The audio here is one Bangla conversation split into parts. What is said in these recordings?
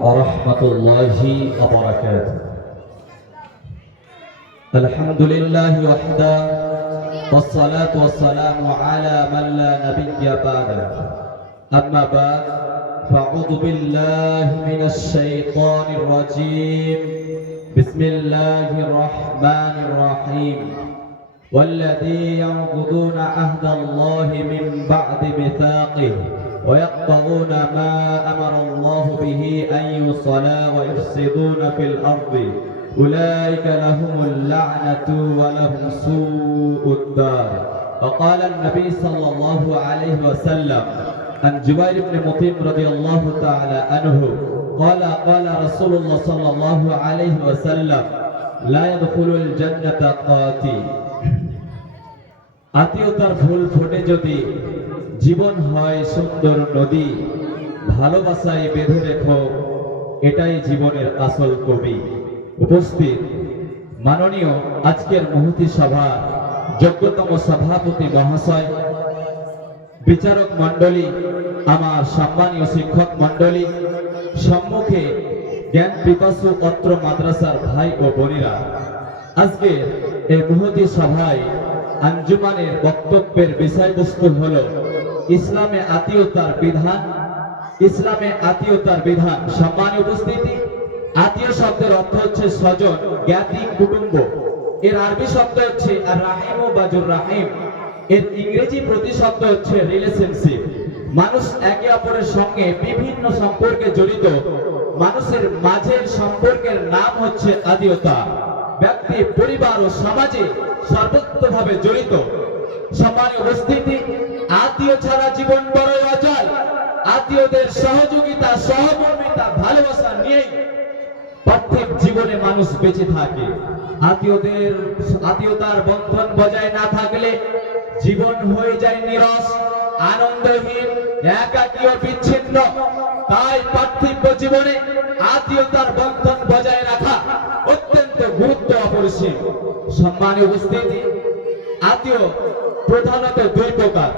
ورحمة الله وبركاته. الحمد لله وحده والصلاة والسلام على من لا نبي بعده. أما بعد فأعوذ بالله من الشيطان الرجيم. بسم الله الرحمن الرحيم. والذي ينقضون عهد الله من بعد ميثاقه ويقطعون ما أمر الله به أن يوصل ويفسدون في الأرض أولئك لهم اللعنة ولهم سوء الدار وقال النبي صلى الله عليه وسلم عن جبير بن مطيم رضي الله تعالى عنه قال قال رسول الله صلى الله عليه وسلم لا يدخل الجنة قاتل আত্মীয়তার ফুল ফোটে যদি জীবন হয় সুন্দর নদী। ভালোবাসায় বেঁধে রেখো, এটাই জীবনের আসল কবি। উপস্থিত। মাননীয় আজকের মহতি সভা, যোগ্যতম সভাপতি মহাশয়, বিচারক মণ্ডলী, আমার সম্মানীয় শিক্ষক মণ্ডলী, সম্মুখে জ্ঞান পিপাসু অত্র মাদ্রাসার ভাই ও বোনেরা, আজকে এই মহতি সভায় আঞ্জুমানের বক্তব্যের বিষয়বস্তু হল ইসলামে আত্মীয়তার বিধান, ইসলামে আত্মীয়তার বিধান সম্মানীয় উপস্থিতি। আত্মীয় শব্দের অর্থ হচ্ছে স্বজন, জ্ঞাতি, কুটুম্ব। এর আরবি শব্দ হচ্ছে আর রাহিম ও বাজুর রাহিম। এর ইংরেজি প্রতিশব্দ হচ্ছে রিলেশনশিপ মানুষ একে অপরের সঙ্গে বিভিন্ন সম্পর্কে জড়িত। মানুষের মাঝের সম্পর্কের নাম হচ্ছে আদিয়তা ব্যক্তি, পরিবার ও সমাজে সর্বোত্তভাবে জড়িত। সমান উপস্থিতি, আত্মীয় ছাড়া জীবন বড় অচল আত্মীয়দের সহযোগিতা সহকর্মিতা ভালোবাসা নিয়েই পার্থিব জীবনে মানুষ বেঁচে থাকে। আত্মীয়দের, আত্মীয়তার বন্ধন বজায় না থাকলে জীবন হয়ে যায় নিরস, আনন্দহীন, একাকী ও বিচ্ছিন্ন। তাই পার্থিব জীবনে আত্মীয়তার বন্ধন বজায় রাখা অত্যন্ত গুরুত্ব অপরিসীম। সম্মানীয় উপস্থিতি, আত্মীয় প্রধানত দুই প্রকার।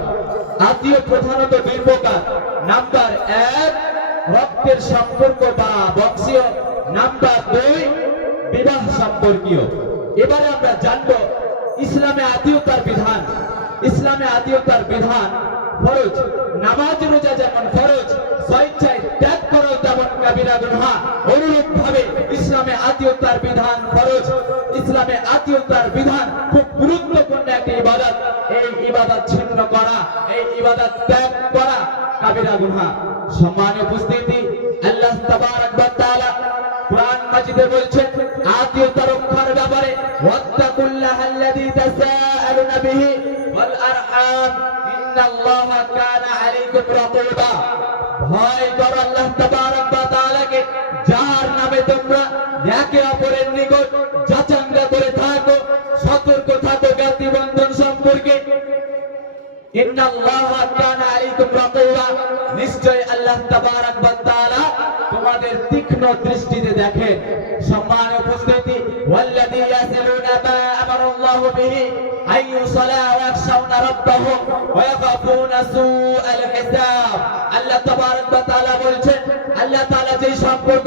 আত্মীয় প্রধানত দুই প্রকার। নাম্বার এক, রক্তের সম্পর্ক বা বংশীয়। নাম্বার দুই, বিবাহ সম্পর্কীয়। এবারে আমরা জানব ইসলামে আত্মীয়তার বিধান। ইসলামে আত্মীয়তার বিধান ফরজ। নামাজ, রোজা যেমন ফরজ, স্বেচ্ছায় ত্যাগ করো তেমন কাবিরা গুনহা। অনুরূপ ভাবে ইসলামে আত্মীয়তার বিধান ফরজ। ইসলামে আত্মীয়তার বিধান খুব একটি ইবাদত? এই ইবাদত ছিন্ন করা, এই ইবাদত ত্যাগ করা কাবিরা গুনহা। সম্মান উপস্থিতি, আল্লাহ তাবারক ওয়া তাআলা মাজিদে বলছেন রক্ষার ব্যাপারে ওয়াত্তাকুল্লাহাল্লাযী তাসাআলুনা বিহি ওয়াল আরহাম, ইন্নাল্লাহা কানা আলাইকুম রাকিবা। ভয় করো আল্লাহ তাবারক নিশ্চয় আল্লাহ তাবারক ওয়া তাআলা তোমাদের তীক্ষ্ণ দৃষ্টিতে দেখেন সম্মান উপস্থিতি ওয়াল্লাযী ইয়াসিলুনা মা আমারাল্লাহু বিহি أن يصلى ويخشون ربهم ويخافون سوء الحساب আল্লাহ তাবারক ওয়া তাআলা বলছেন আল্লাহ তাআলা যে সম্পর্ক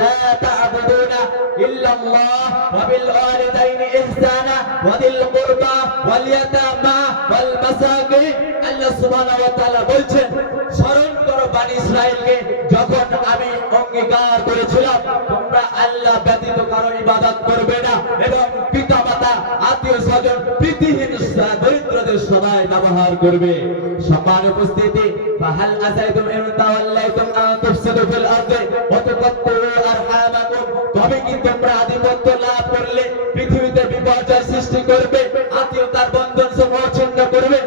লা তা'বুদুনা ইল্লা আল্লাহ ওয়া বিল ওয়ালিদাইনি ইহসানা ওয়া দিল কুরবা ওয়াল ইয়াতামা ওয়াল মাসাকিন আল্লাহ সুবহানাহু ওয়া তাআলা বলছেন, স্মরণ করো বানি ইসরাইলকে যখন আমি অঙ্গীকার করেছিলাম, তোমরা আল্লাহ ব্যতীত কারও ইবাদত করবে না এবং পিতামাতা, আত্মীয় স্বজন, প্রীতিহীন, দরিদ্রদের সবাই ব্যবহার করবে। সম্মান উপস্থিতি আসাইতুম ইন তাওয়াল্লাইতুম আন তুফসিদু ফিল আরদি ওয়া তুকাত্তু আরহামাকুম। তবে কি তোমরা আধিপত্য লাভ করলে পৃথিবীতে বিপর্যয় সৃষ্টি করবে, আত্মীয়তার বন্ধন সমূহ ছিন্ন করবে?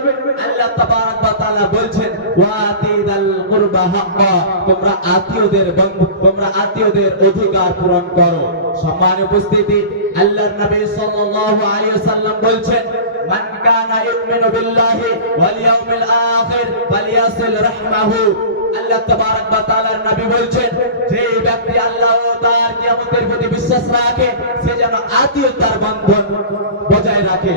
আল্লাহ তাবারক ওয়া তাআলা বলছেন, ওয়াতিদাল কুরবা হাক্কা। তোমরা আত্মীয়দের তোমরা আত্মীয়দের অধিকার পূরণ করো। সম্মান উপস্থিতি। আল্লাহর নবী সাল্লাল্লাহু আলাইহি ওয়াসাল্লাম বলছেন, মান কানা ইউমিনু বিল্লাহি ওয়াল ইয়াউমিল আখির ফালিয়াসিল রাহমাহু। আল্লাহ তাবারক ওয়া তাআলার নবী বলছেন, যে ব্যক্তি আল্লাহ ও তার কিয়ামতের প্রতি বিশ্বাস রাখে, সে যেন আত্মীয়তার বন্ধন বজায় রাখে।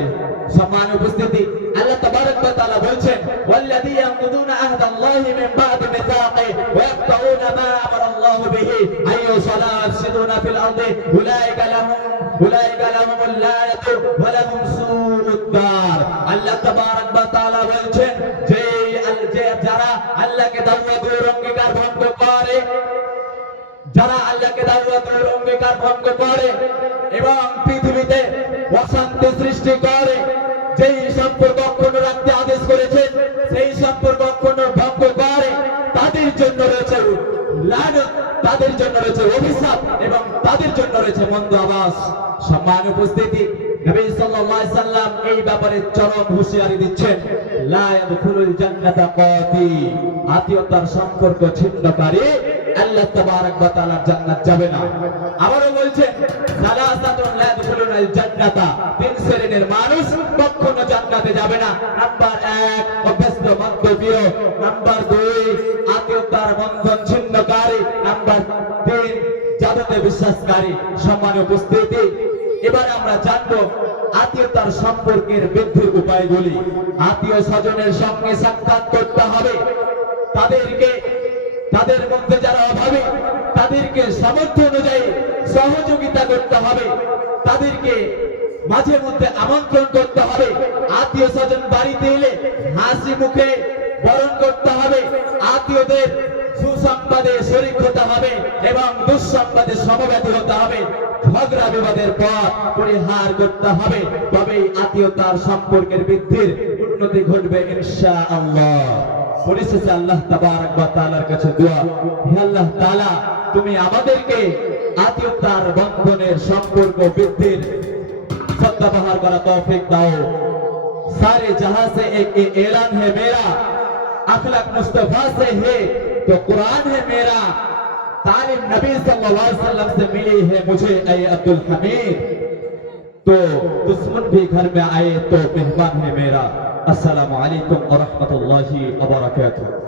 সম্মান উপস্থিতি। আল্লাহ তাবারক ওয়া তাআলা বলছেন ওয়াল্লাযী ইয়ানকুদুনা আহদাল্লাহি মিন বা'দি সুউদ আল্লাহ বলছেন, যে যারা আল্লাহকে অঙ্গীকার ভঙ্গ করে, যারা আল্লাহকে অঙ্গীকার ভঙ্গ করে এবং পৃথিবীতে অশান্তি সৃষ্টি করে, যেই সম্পর্ক অক্ষুণ্ণ রাখতে আদেশ করেছেন সেই সম্পর্ক অক্ষুণ্ণ ভঙ্গ করে, তাদের জন্য রয়েছে লানত, তাদের জন্য রয়েছে অভিশাপ। তাদের জন্য রয়েছে মন্দ আবাস। সম্মান উপস্থিতি এই ব্যাপারে চরম দিচ্ছেন। বলছেন তিন শ্রেণির মানুষ কখনো জান্নাতে যাবে না। নাম্বার 1 অভ্যস্ত মদ্যপীয় নাম্বার 2 বিশ্বাসকারী সম্মান উপস্থিতি। এবারে আমরা জানব আত্মীয়তার সম্পর্কের বৃদ্ধির উপায়গুলি। আত্মীয় স্বজনের সঙ্গে সাক্ষাৎ করতে হবে। তাদেরকে, তাদের মধ্যে যারা অভাবী, তাদেরকে সামর্থ্য অনুযায়ী সহযোগিতা করতে হবে। তাদেরকে মাঝে মধ্যে আমন্ত্রণ করতে হবে। আত্মীয় স্বজন বাড়িতে এলে হাসি মুখে বরণ করতে হবে। আত্মীয়দের সুসংবাদে শরিক হতে হবে। এবং দুঃসংবাদে সমব্যাধি হতে হবে ঝগড়া বিবাদের পর পরিহার করতে হবে তবেই আত্মীয়তার সম্পর্কের বৃদ্ধির উন্নতি ঘটবে ইনশাআল্লাহ পরিশেষে আল্লাহ তাবারক ওয়া তাআলার কাছে দোয়া হে আল্লাহ তাআলা তুমি আমাদেরকে আত্মীয়তার বন্ধনের সম্পর্ক বৃদ্ধির সদ্ব্যবহার করা তৌফিক দাও सारे जहां से एक ये ऐलान है मेरा अखलाक मुस्तफा से है तो कुरान है मेरा تعلیم نبی صلی اللہ علیہ وسلم سے ملی ہے مجھے، اے عبد الحمید تو دشمن بھی گھر میں آئے، تو مہمان ہے میرا۔ السلام علیکم ورحمت اللہ وبرکاتہ۔